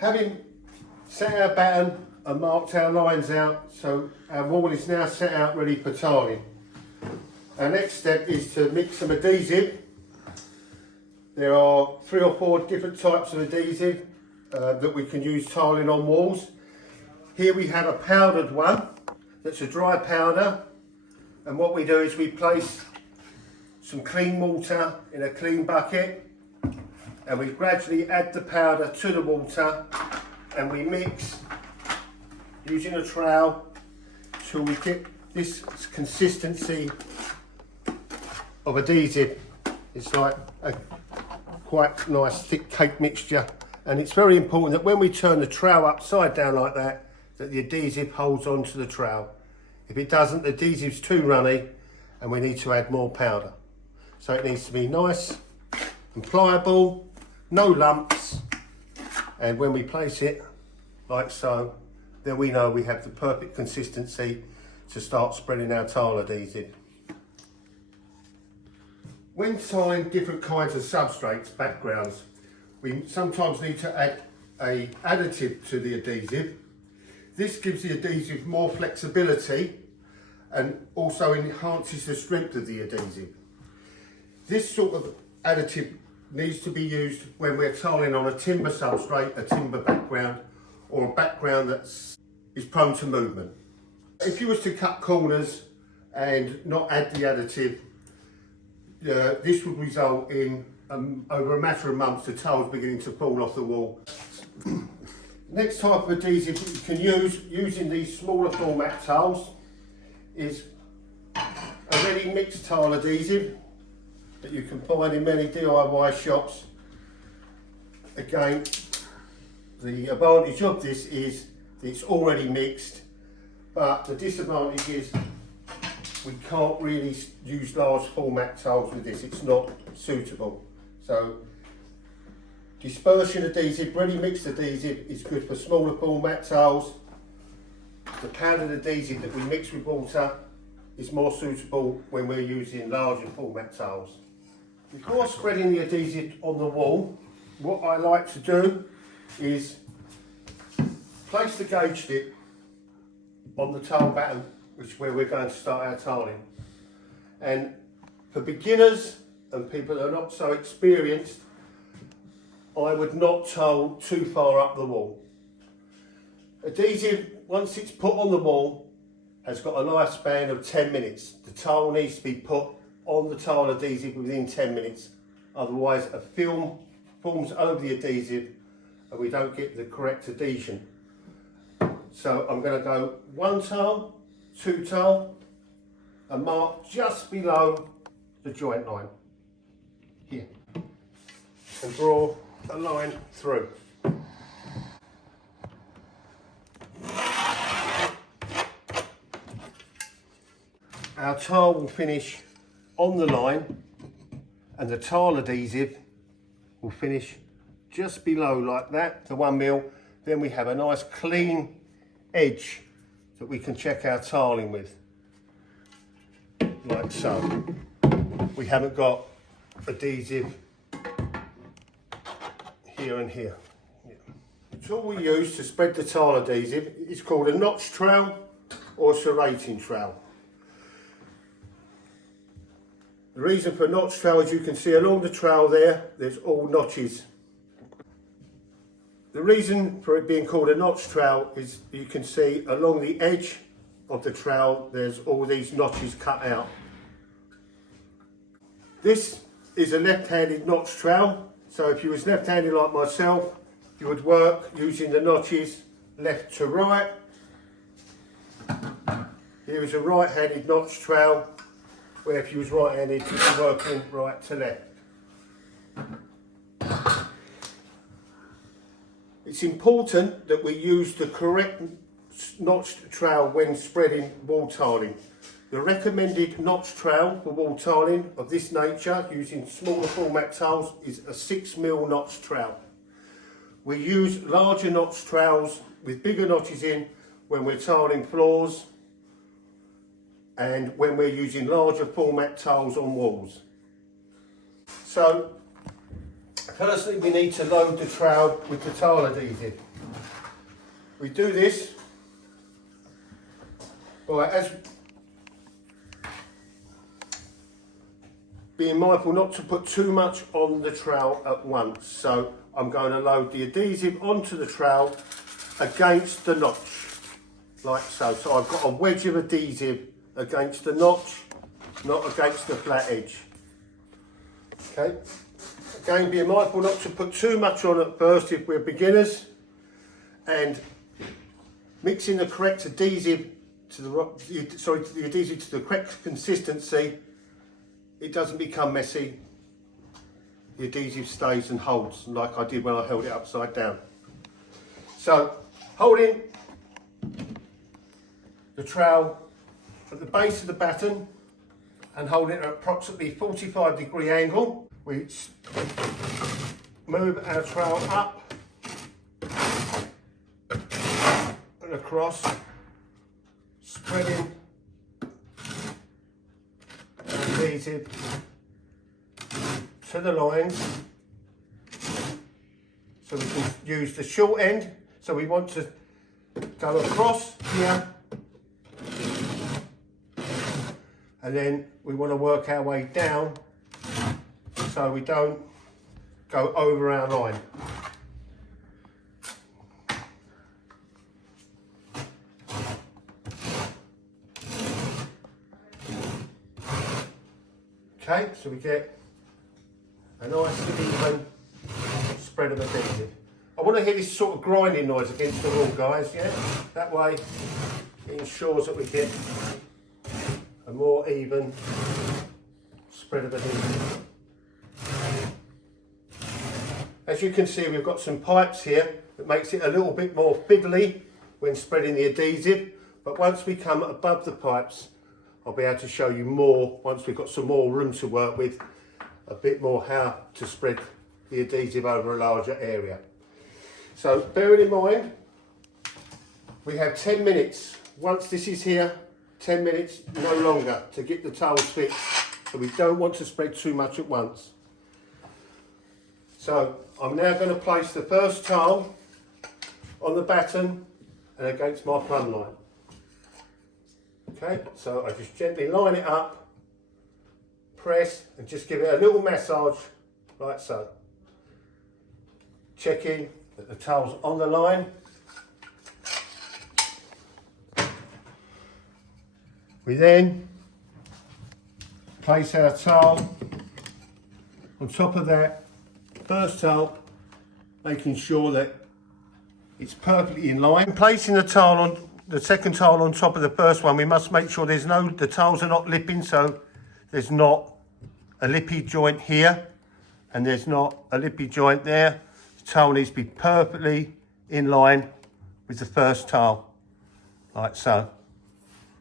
Having set our batten and marked our lines out, so our wall is now set out ready for tiling. Our next step is to mix some adhesive. There are 3 or 4 different types of adhesive that we can use tiling on walls. Here we have a powdered one that's a dry powder, and what we do is we place some clean water in a clean bucket, and we gradually add the powder to the water, and we mix using a trowel till we get this consistency of adhesive. It's like a quite nice thick cake mixture, and it's very important that when we turn the trowel upside down like that, that the adhesive holds onto the trowel. If it doesn't, the adhesive's too runny and we need to add more powder. So it needs to be nice and pliable, no lumps, and when we place it like so, then we know we have the perfect consistency to start spreading our tile adhesive. When tiling different kinds of substrates, backgrounds, we sometimes need to add an additive to the adhesive. This gives the adhesive more flexibility and also enhances the strength of the adhesive. This sort of additive needs to be used when we're tiling on a timber substrate, a timber background, or a background that is prone to movement. If you was to cut corners and not add the additive, this would result in, over a matter of months, the tiles beginning to fall off the wall. Next type of adhesive you can use using these smaller format tiles is a ready mixed tile adhesive that you can find in many DIY shops. Again, the advantage of this is that it's already mixed, but the disadvantage is we can't really use large format tiles with this. It's not suitable. So dispersion adhesive, ready mixed adhesive, is good for smaller format tiles. The powdered adhesive that we mix with water is more suitable when we're using larger format tiles. Before spreading the adhesive on the wall, what I like to do is place the gauge stick on the tile batten, which is where we're going to start our tiling. And for beginners and people that are not so experienced, I would not tile too far up the wall. Adhesive, once it's put on the wall, has got a lifespan of 10 minutes. The tile needs to be put on the tile adhesive within 10 minutes. Otherwise a film forms over the adhesive and we don't get the correct adhesion. So I'm going to go 1 tile, 2 tile, and mark just below the joint line, here, and draw a line through. Our tile will finish on the line and the tile adhesive will finish just below like that, the 1 mil. Then we have a nice clean edge that we can check our tiling with, like so. We haven't got adhesive here and here. Yeah. The tool we use to spread the tile adhesive is called a notch trowel or serrating trowel. The reason for notch trowel, as you can see along the trowel there's all notches. The reason for it being called a notch trowel is you can see along the edge of the trowel there's all these notches cut out. This is a left-handed notch trowel, so if you was left-handed like myself, you would work using the notches left to right. Here is a right-handed notch trowel, where if you was right-handed, you'd be working right to left. It's important that we use the correct notched trowel when spreading wall tiling. The recommended notch trowel for wall tiling of this nature, using smaller format tiles, is a 6 mil notch trowel. We use larger notch trowels with bigger notches in when we're tiling floors and when we're using larger format tiles on walls. So Firstly, we need to load the trowel with the tile adhesive. We do this by being mindful not to put too much on the trowel at once. So I'm going to load the adhesive onto the trowel against the notch, like so. So I've got a wedge of adhesive against the notch, not against the flat edge. Okay. Again, be mindful not to put too much on at first if we're beginners, and mixing the correct adhesive to the adhesive to the correct consistency. It doesn't become messy. The adhesive stays and holds like I did when I held it upside down. So, holding the trowel at the base of the batten and holding it at approximately 45-degree angle, we move our trowel up and across, spreading adhesive to the lines, so we can use the short end. So we want to go across here, and then we want to work our way down so we don't go over our line. Okay, so we get a nice even spread of adhesive. I want to hear this sort of grinding noise against the wall, guys, yeah? That way it ensures that we get a more even spread of adhesive. As you can see, we've got some pipes here that makes it a little bit more fiddly when spreading the adhesive, but once we come above the pipes, I'll be able to show you more once we've got some more room to work with, a bit more how to spread the adhesive over a larger area. So bearing in mind, we have 10 minutes. Once this is here, 10 minutes, no longer, to get the tiles fixed. So we don't want to spread too much at once. So I'm now going to place the first tile on the batten and against my plumb line. Okay, so I just gently line it up, press, and just give it a little massage, like so. Checking that the tile's on the line. We then place our tile on top of that first tile, making sure that it's perfectly in line. Placing the second tile on top of the first one, we must make sure the tiles are not lipping, so there's not a lippy joint here and there's not a lippy joint there. The tile needs to be perfectly in line with the first tile, like so.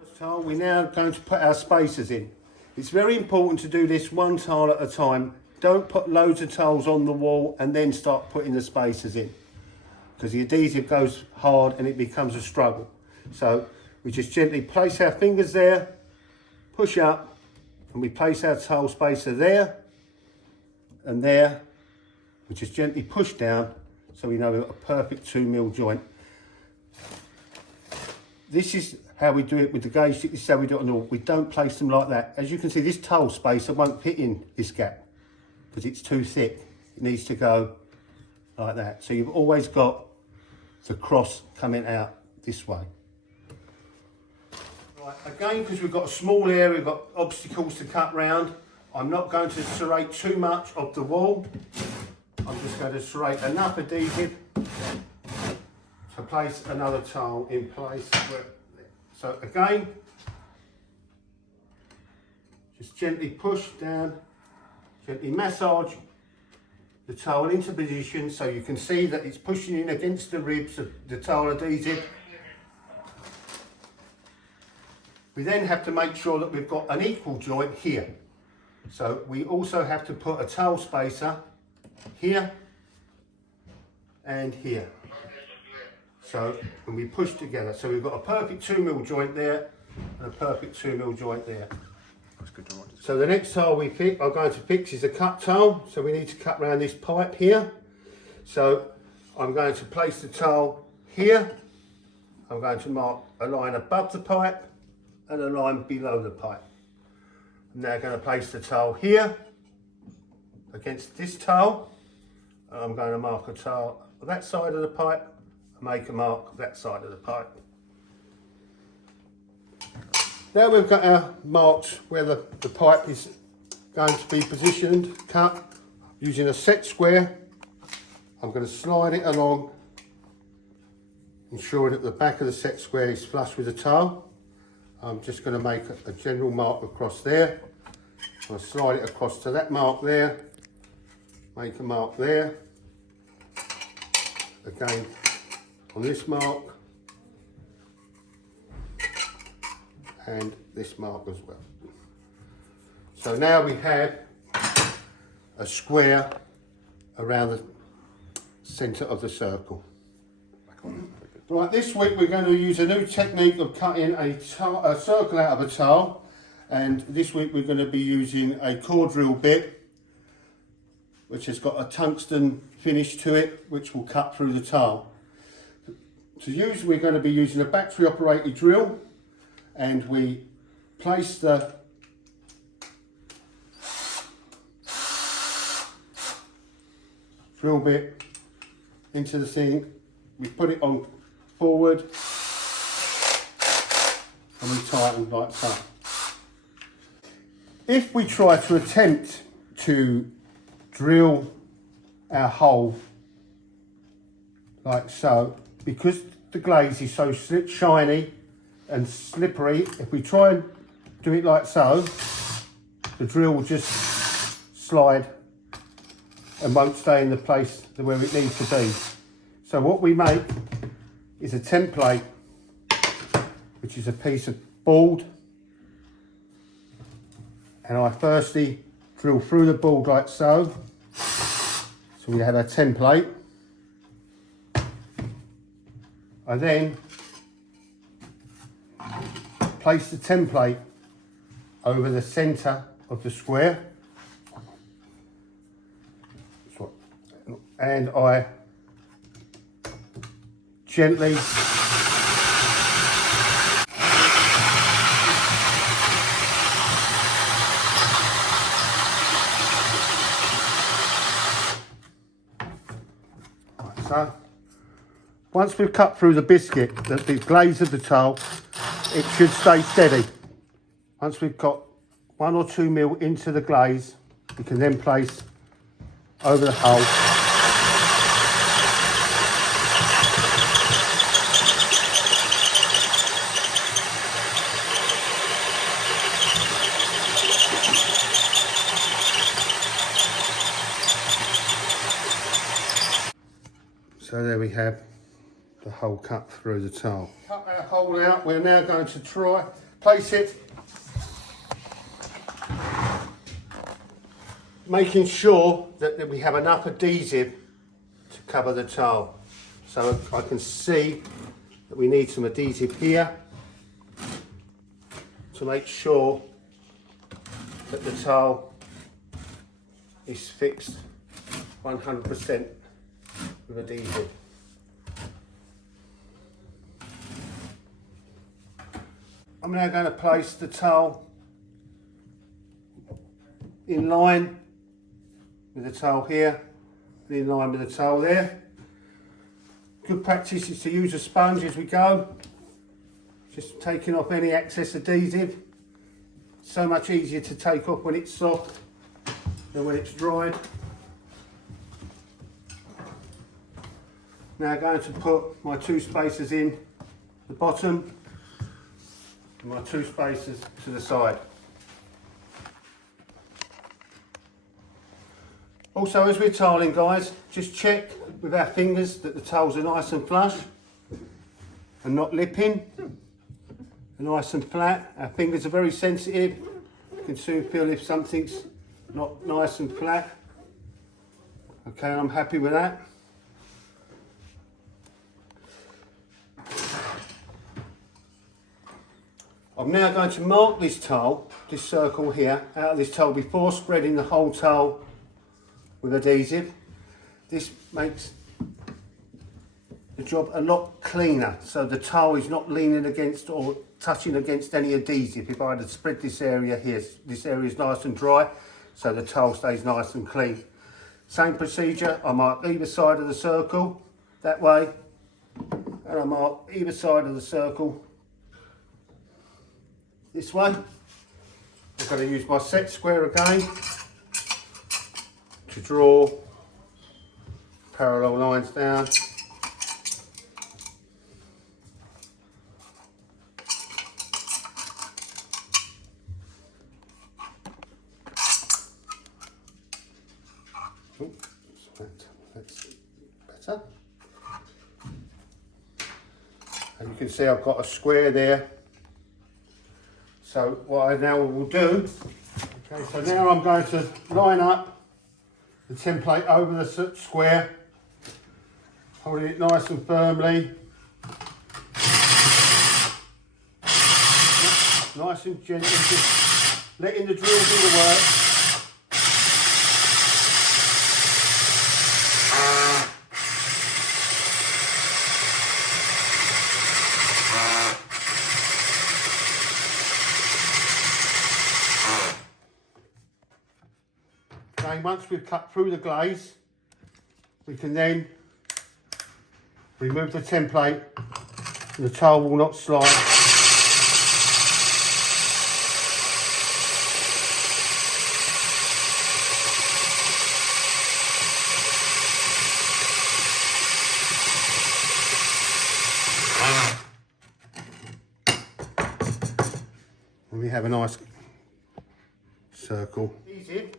First tile, we're now going to put our spacers in. It's very important to do this one tile at a time. Don't put loads of tiles on the wall and then start putting the spacers in, because the adhesive goes hard and it becomes a struggle. So we just gently place our fingers there, push up, and we place our tile spacer there and there. We just gently push down so we know we've got a perfect 2mm joint. This is how we do it with the gauge stick. This is how we do it on the wall. We don't place them like that. As you can see, this tile spacer won't fit in this gap because it's too thick. It needs to go like that. So you've always got the cross coming out this way. Right, again, because we've got a small area, we've got obstacles to cut round, I'm not going to serrate too much of the wall. I'm just going to serrate enough adhesive to place another tile in place. So again, just gently push down, gently massage the tile into position so you can see that it's pushing in against the ribs of the tile adhesive. We then have to make sure that we've got an equal joint here. So we also have to put a tile spacer here and here. So when we push together, so we've got a perfect 2mm joint there and a perfect 2mm joint there. That's good. So the next tile I'm going to fix is a cut tile. So we need to cut around this pipe here. So I'm going to place the tile here. I'm going to mark a line above the pipe and a line below the pipe. I'm now going to place the tile here against this tile. I'm going to mark a tile on that side of the pipe and make a mark on that side of the pipe. Now we've got our marks where the pipe is going to be positioned, cut, using a set square. I'm going to slide it along, ensuring that the back of the set square is flush with the tile. I'm just going to make a general mark across there. I'll slide it across to that mark there, make a mark there, again on this mark, and this mark as well. So now we have a square around the centre of the circle. Right, this week we're going to use a new technique of cutting a circle out of a tile, and this week we're going to be using a core drill bit which has got a tungsten finish to it which will cut through the tile. To use, we're going to be using a battery operated drill, and we place the drill bit into the thing, we put it on forward and we tighten like so. If we try to attempt to drill our hole like so, because the glaze is so shiny and slippery, if we try and do it like so, the drill will just slide and won't stay in the place where it needs to be. So what we make is a template, which is a piece of board, and I firstly drill through the board like so. So we have our template. I then place the template over the centre of the square, and I gently like so. Once we've cut through the biscuit, the glaze of the tile, it should stay steady. Once we've got 1 or 2 mil into the glaze, we can then place over the hole. So there we have the hole cut through the tile. Cut our hole out, we're now going to try place it, making sure that we have enough adhesive to cover the tile. So I can see that we need some adhesive here to make sure that the tile is fixed 100% with adhesive. I'm now going to place the tile in line with the tile here, in line with the tile there. Good practice is to use a sponge as we go, just taking off any excess adhesive. So much easier to take off when it's soft than when it's dried. Now going to put my 2 spacers in the bottom and my 2 spacers to the side. Also, as we're tiling, guys, just check with our fingers that the tiles are nice and flush and not lipping, and nice and flat. Our fingers are very sensitive. You can soon feel if something's not nice and flat. Okay, I'm happy with that. I'm now going to mark this tile, this circle here, out of this tile before spreading the whole tile with adhesive. This makes the job a lot cleaner, so the tile is not leaning against or touching against any adhesive. If I had to spread this area here, this area is nice and dry, so the tile stays nice and clean. Same procedure, I mark either side of the circle that way, and I mark either side of the circle this way. I'm going to use my set square again to draw parallel lines down. That's better. And you can see I've got a square there. So what I now will do, okay, so now I'm going to line up the template over the square, holding it nice and firmly. Nice and gently, just letting the drill do the work. Okay, once we've cut through the glaze, we can then remove the template and the tile will not slide. And we have a nice circle. Easy.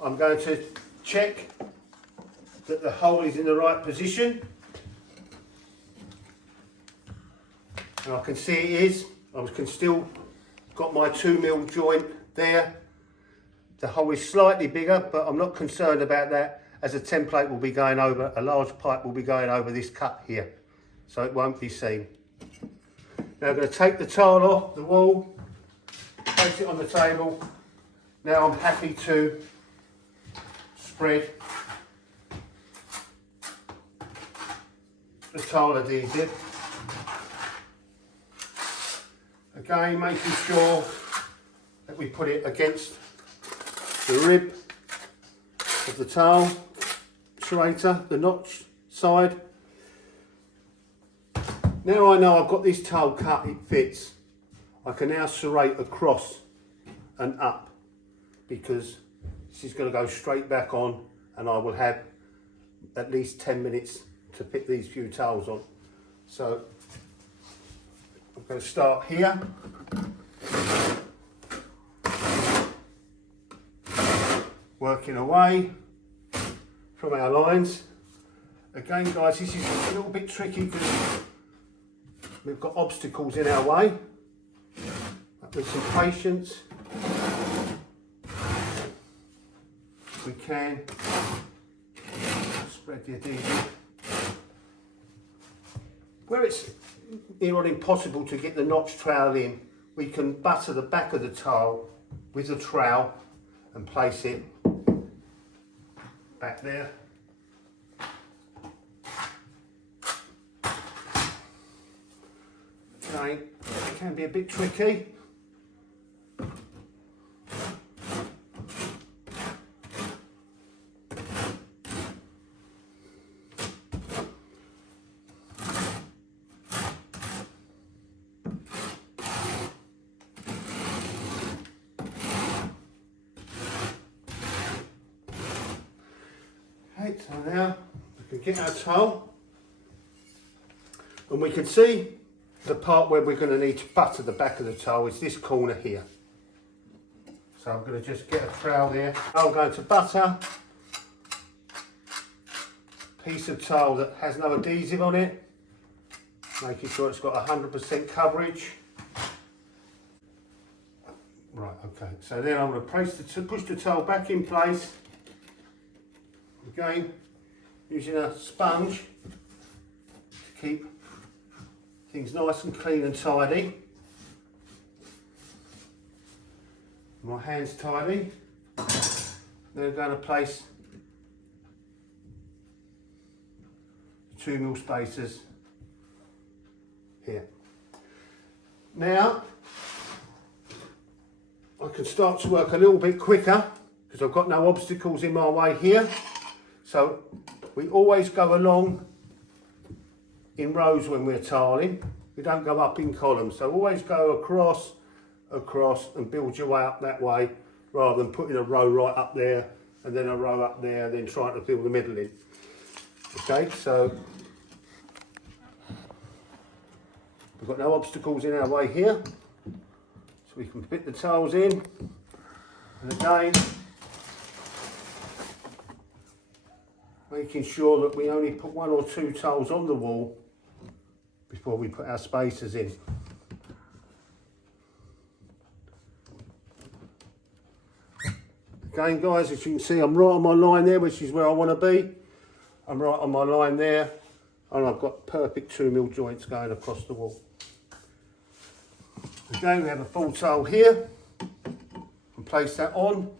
I'm going to check that the hole is in the right position, and I can see it is. I can still got my 2mm joint there. The hole is slightly bigger, but I'm not concerned about that, as a template will be going over, a large pipe will be going over this cut here, so it won't be seen. Now I'm going to take the tile off the wall, place it on the table. Now I'm happy to spread the tile adhesive. Again, making sure that we put it against the rib of the tile serrator, the notch side. Now I know I've got this tile cut, it fits. I can now serrate across and up, because this is going to go straight back on, and I will have at least 10 minutes to fit these few tiles on. So I'm going to start here. Working away from our lines. Again guys, this is a little bit tricky because we've got obstacles in our way. But with some patience, we can spread the adhesive. Where it's near on impossible to get the notch trowel in, we can butter the back of the tile with the trowel and place it back there. Okay, it can be a bit tricky. Okay, so now we can get our tile, and we can see the part where we're going to need to butter the back of the tile is this corner here. So I'm going to just get a trowel there. I'm going to butter a piece of tile that has no adhesive on it, making sure it's got 100% coverage. Right, okay, so then I'm going to push the tile back in place. Again, using a sponge to keep things nice and clean and tidy. My hands tidy. Then I'm going to place 2mm spacers here. Now I can start to work a little bit quicker because I've got no obstacles in my way here. So we always go along in rows when we're tiling. We don't go up in columns. So always go across and build your way up that way rather than putting a row right up there and then a row up there, then trying to fill the middle in. Okay, so we've got no obstacles in our way here. So we can fit the tiles in. And again, making sure that we only put 1 or 2 tiles on the wall before we put our spacers in. Again guys, as you can see, I'm right on my line there, which is where I want to be. I'm right on my line there, and I've got perfect 2mm joints going across the wall. Again, we have a full tile here, and place that on.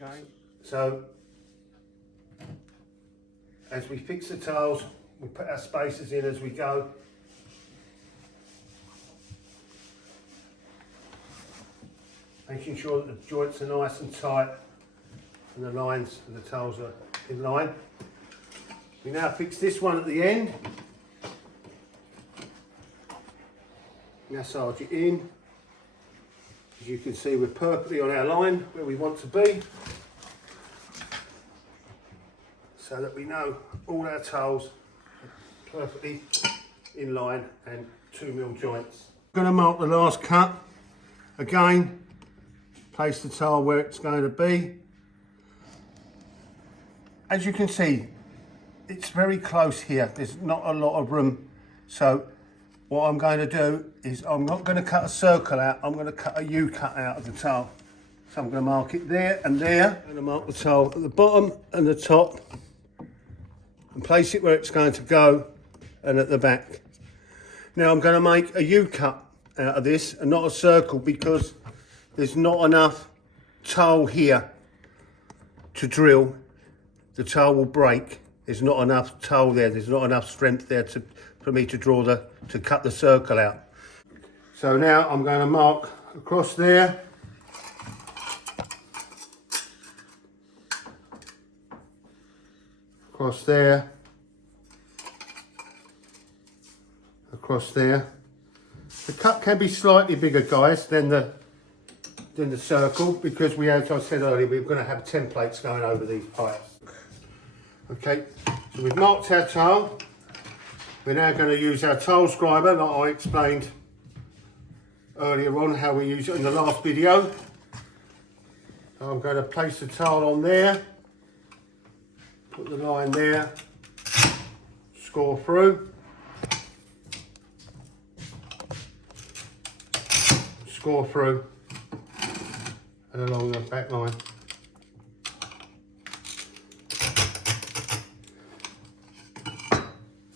Okay, so as we fix the tiles, we put our spacers in as we go. Making sure that the joints are nice and tight and the lines of the tiles are in line. We now fix this one at the end. Massage it in. As you can see, we're perfectly on our line where we want to be, so that we know all our tiles are perfectly in line and 2mm joints. I'm going to mark the last cut. Again, place the tile where it's going to be. As you can see, it's very close here. There's not a lot of room. So what I'm going to do is I'm not going to cut a circle out. I'm going to cut a U cut out of the tile. So I'm going to mark it there and there. I'm going to mark the tile at the bottom and the top and place it where it's going to go and at the back. Now I'm going to make a U cut out of this and not a circle because there's not enough tile here to drill. The tile will break. There's not enough tile there. There's not enough strength there for me to cut the circle out. So now I'm going to mark across there. Across there. Across there. The cut can be slightly bigger, guys, than the circle, because we, as I said earlier, we're going to have templates going over these pipes. Okay, so we've marked our tile. We're now going to use our tile scriber that I explained earlier on how we use it in the last video. So I'm going to place the tile on there, put the line there, score through, score through, and along the back line.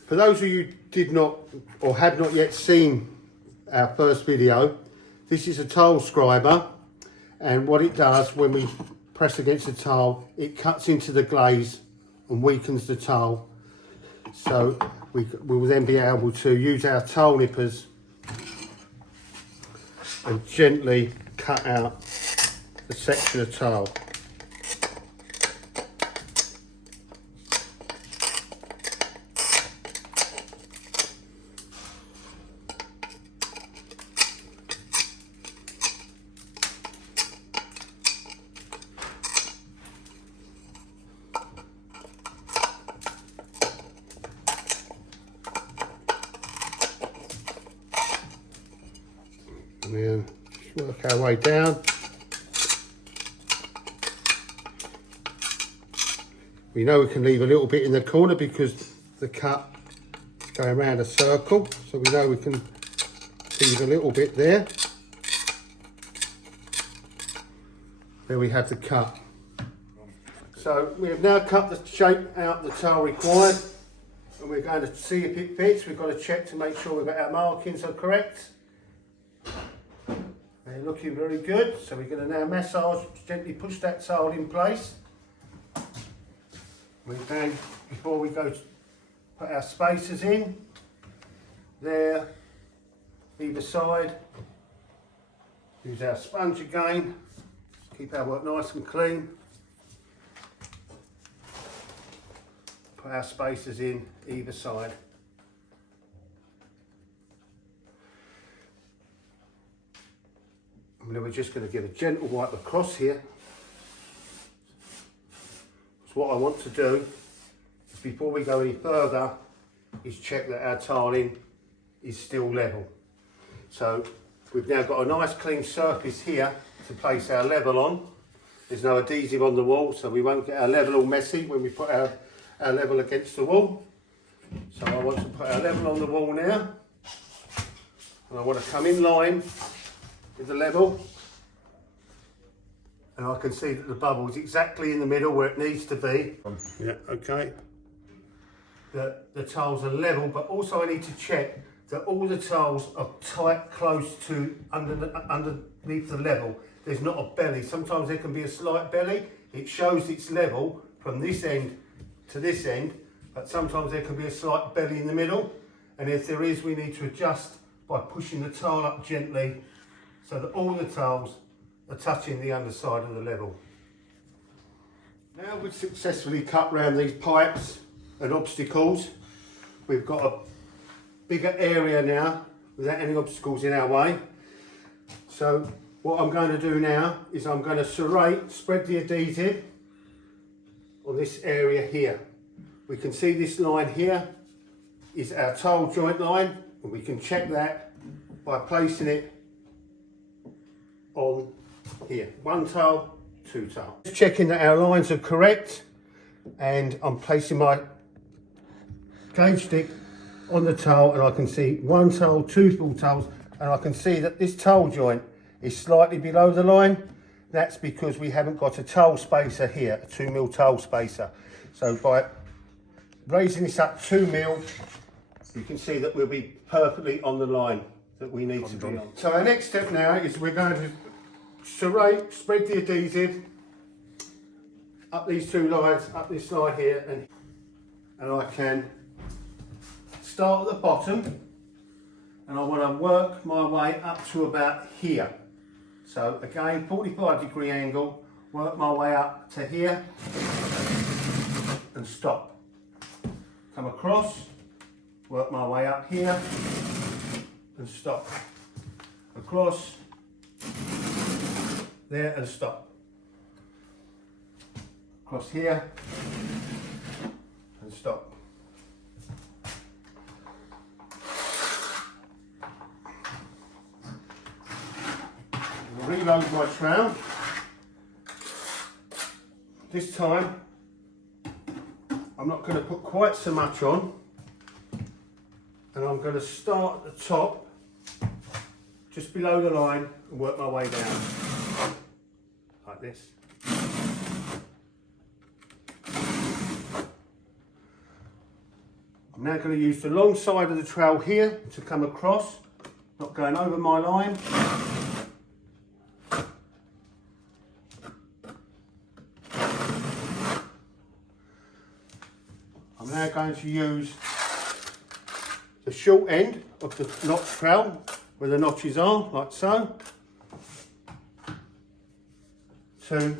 For those of you who did not or have not yet seen our first video, this is a tile scriber, and what it does when we press against the tile, it cuts into the glaze and weakens the tile. So we will then be able to use our tile nippers and gently cut out the section of tile. And then work our way down. We know we can leave a little bit in the corner because the cut is going around a circle, so we know we can leave a little bit there where we have the cut. So we have now cut the shape out the tile required, and we're going to see if it fits. We've got to check to make sure we've got our markings are correct. they're looking very good. So we're going to now massage, gently push that tile in place. We then, before we go to put our spacers in, there, either side, use our sponge again, keep our work nice and clean. Put our spacers in either side. And then we're just going to give a gentle wipe across here. So what I want to do is, before we go any further, is check that our tiling is still level. So we've now got a nice clean surface here to place our level on. There's no adhesive on the wall, so we won't get our level all messy when we put our level against the wall. So I want to put our level on the wall now, and I want to come in line with the level, and I can see that the bubble is exactly in the middle where it needs to be. Yeah, okay. The tiles are level, but also I need to check that all the tiles are tight, close to underneath the level. There's not a belly. Sometimes there can be a slight belly. It shows it's level from this end to this end, but sometimes there can be a slight belly in the middle. And if there is, we need to adjust by pushing the tile up gently so that all the tiles are touching the underside of the level. Now we've successfully cut round these pipes and obstacles. We've got a bigger area now without any obstacles in our way. So what I'm going to do now is I'm going to spread the adhesive on this area here. We can see this line here is our tile joint line, and we can check that by placing it on here. One tile, two tile. Just checking that our lines are correct, and I'm placing my gauge stick on the tile, and I can see one tile, two full tiles, and I can see that this tile joint is slightly below the line. That's because we haven't got a tile spacer here, a 2mm tile spacer. So by raising this up 2mm, you can see that we'll be perfectly on the line that we need to be on. So our next step now is we're going to spread the adhesive up these two lines, up this line here, and I can start at the bottom, and I want to work my way up to about here. So again, 45-degree angle, work my way up to here and stop. Come across, work my way up here and stop. Across, there and stop. Across here and stop. Reload my trowel. This time I'm not going to put quite so much on, and I'm going to start at the top just below the line and work my way down like this. I'm now going to use the long side of the trowel here to come across, not going over my line. I'm now going to use the short end of the notch trowel where the notches are, like so, to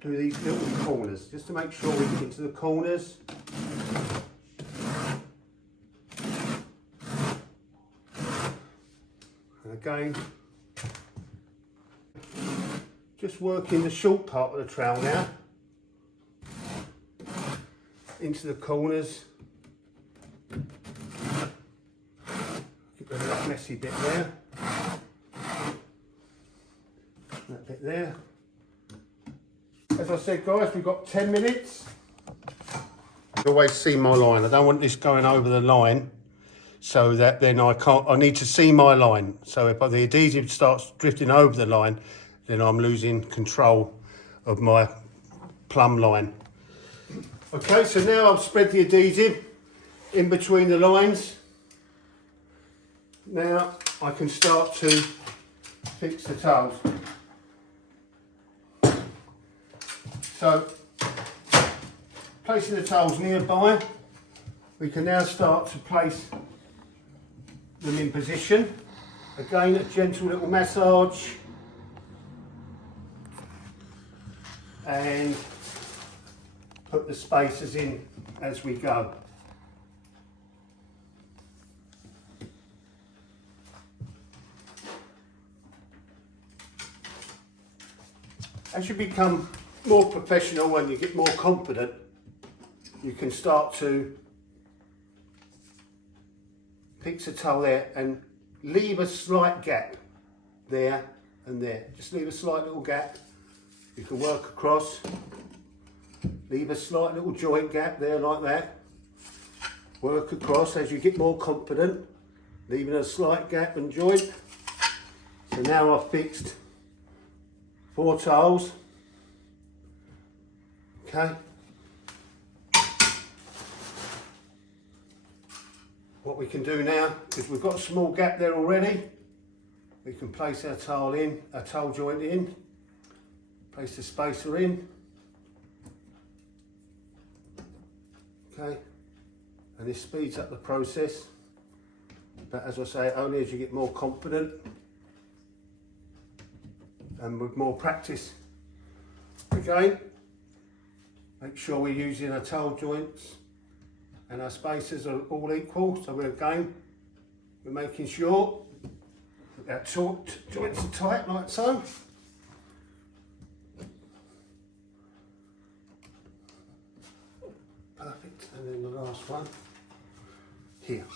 do these little corners, just to make sure we get into the corners. And again, just working the short part of the trowel now into the corners. Get rid of that messy bit there. That bit there. As I said, guys, we've got 10 minutes. I always see my line. I don't want this going over the line, so that then I need to see my line. So if the adhesive starts drifting over the line, then I'm losing control of my plumb line. Okay, so now I've spread the adhesive in between the lines. Now I can start to fix the towels. So, placing the towels nearby, we can now start to place them in position. Again, a gentle little massage, and put the spacers in as we go. As you become more professional and you get more confident, you can start to fix a towel there and leave a slight gap there and there. Just leave a slight little gap. You can work across, leave a slight little joint gap there like that. Work across as you get more confident, leaving a slight gap and joint. So now I've fixed 4 towels. Okay. What we can do now, because we've got a small gap there already, we can place our towel in, our towel joint in, place the spacer in. Okay. And this speeds up the process. But as I say, only as you get more confident and with more practice. Again, make sure we're using our towel joints and our spacers are all equal. So we're making sure that our joints are tight like so. Perfect. And then the last one here.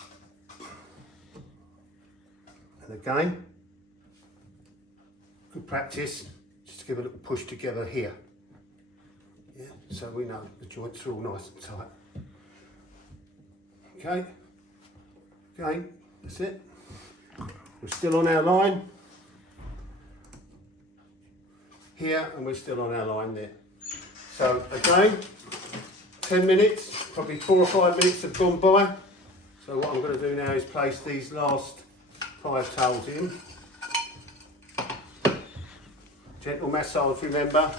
And again, good practice, just to give a little push together here. Yeah, so we know the joints are all nice and tight. Okay, again, that's it. We're still on our line here, and we're still on our line there. So again, 10 minutes, probably 4 or 5 minutes have gone by. So what I'm going to do now is place these last 5 towels in. Gentle massage, remember,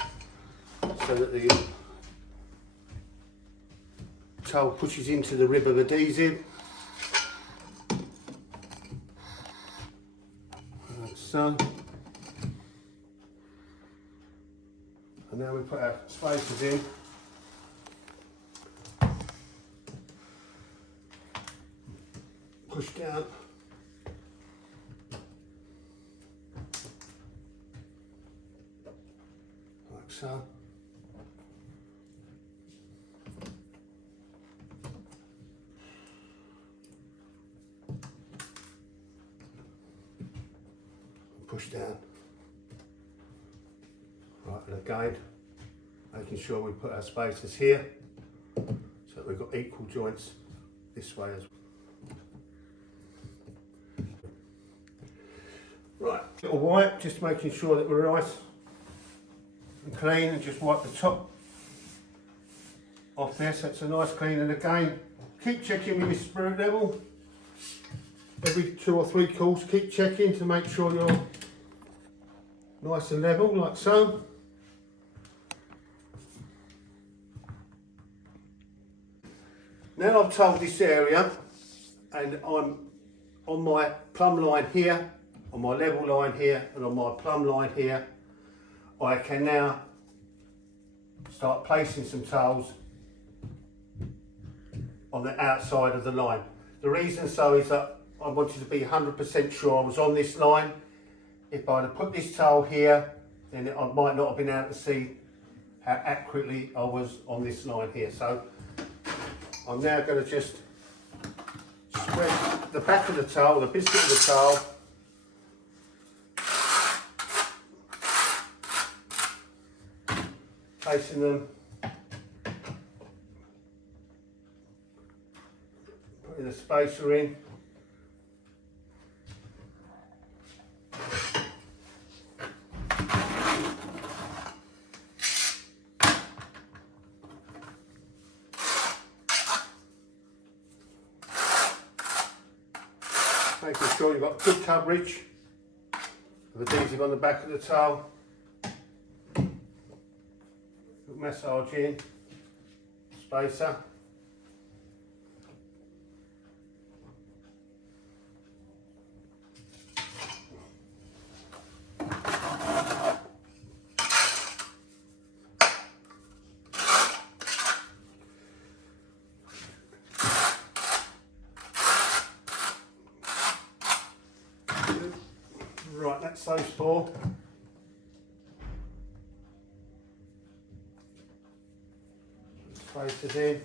so that the towel pushes into the rib of adhesive. Like so. And now we put our spacers in. Push down. Like so. Push down. Right, and again, making sure we put our spacers here so that we've got equal joints this way as well. Right, little wipe, just making sure that we're nice and clean, and just wipe the top off there so it's a nice clean. And again, keep checking with your spirit level. Every 2 or 3 calls, keep checking to make sure you're nice and level, like so. Now I've told this area, and I'm on my plumb line here, on my level line here, and on my plumb line here, I can now start placing some towels on the outside of the line. The reason so is that I wanted to be 100% sure I was on this line. If I'd have put this towel here, then I might not have been able to see how accurately I was on this line here. So I'm now going to just spread the back of the towel, the biscuit of the towel, placing them, putting the spacer in. Making sure you've got good coverage adhesive on the back of the towel. Massage in, spacer. Right, that's those four. Spacers in.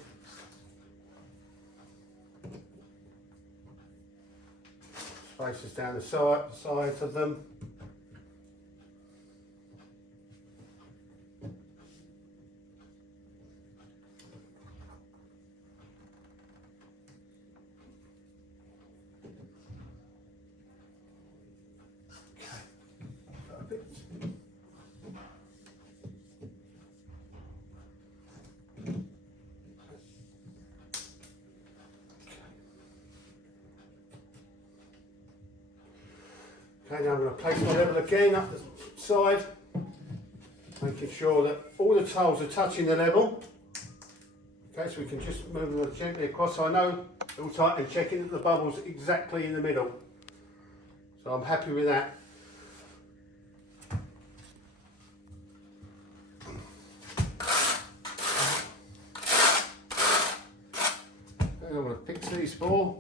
Spacers down the sides of them. Okay, now I'm going to place my level again up the side, making sure that all the tiles are touching the level. Okay, so we can just move them gently across. So I know they're all tight, and checking that the bubble's exactly in the middle. So I'm happy with that. Okay, I'm going to fix these four.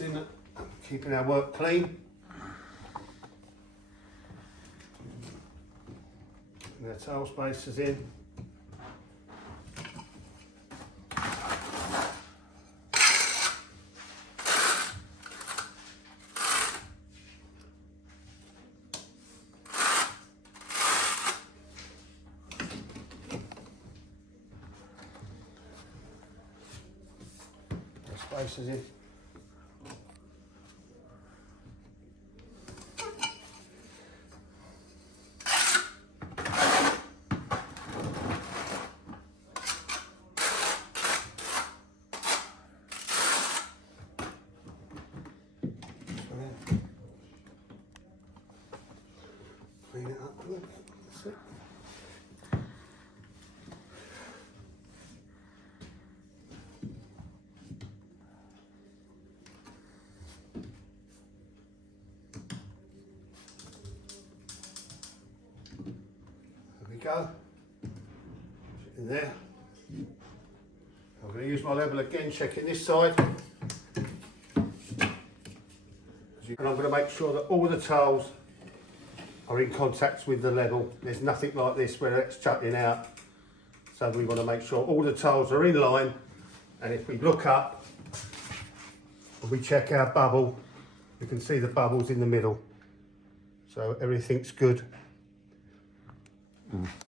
In it, keeping our work clean. And our towel spacers in. Our spacers in. Clean it up a little. That's it. There we go. In there. I'm going to use my level again, checking this side. And I'm going to make sure that all the tiles are in contact with the level. There's nothing like this where it's jutting out. So we want to make sure all the tiles are in line. And if we look up, and we check our bubble, you can see the bubbles in the middle. So everything's good.